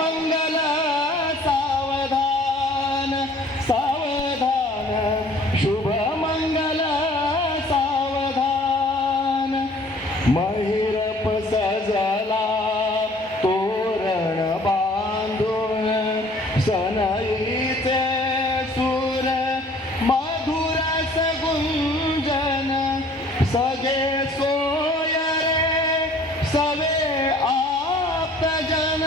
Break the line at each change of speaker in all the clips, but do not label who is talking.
मंगल सावधान सावधान शुभ मंगल सावधान. महिरप सजला तोरण बांधून सनईचे सूर मधुर गुंजन. सगे सोयरे सवे सवे आप्तजन.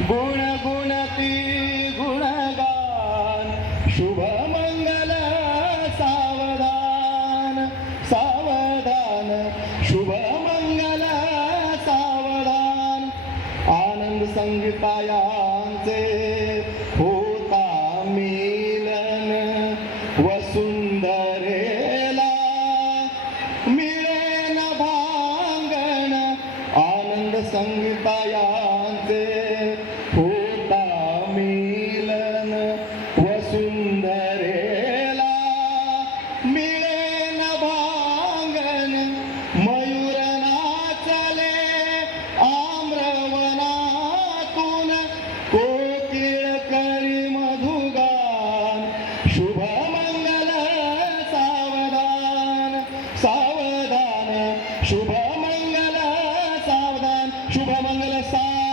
गुण गुणती गुणगान शुभ मंगल सावधान सावधान शुभ मंगल सावधान. आनंद संगीतायांचे होता मिलन वसुंदरेला मिळेन आनंद संगीताया शुभ मंगल सावधान शुभ मंगल सावधान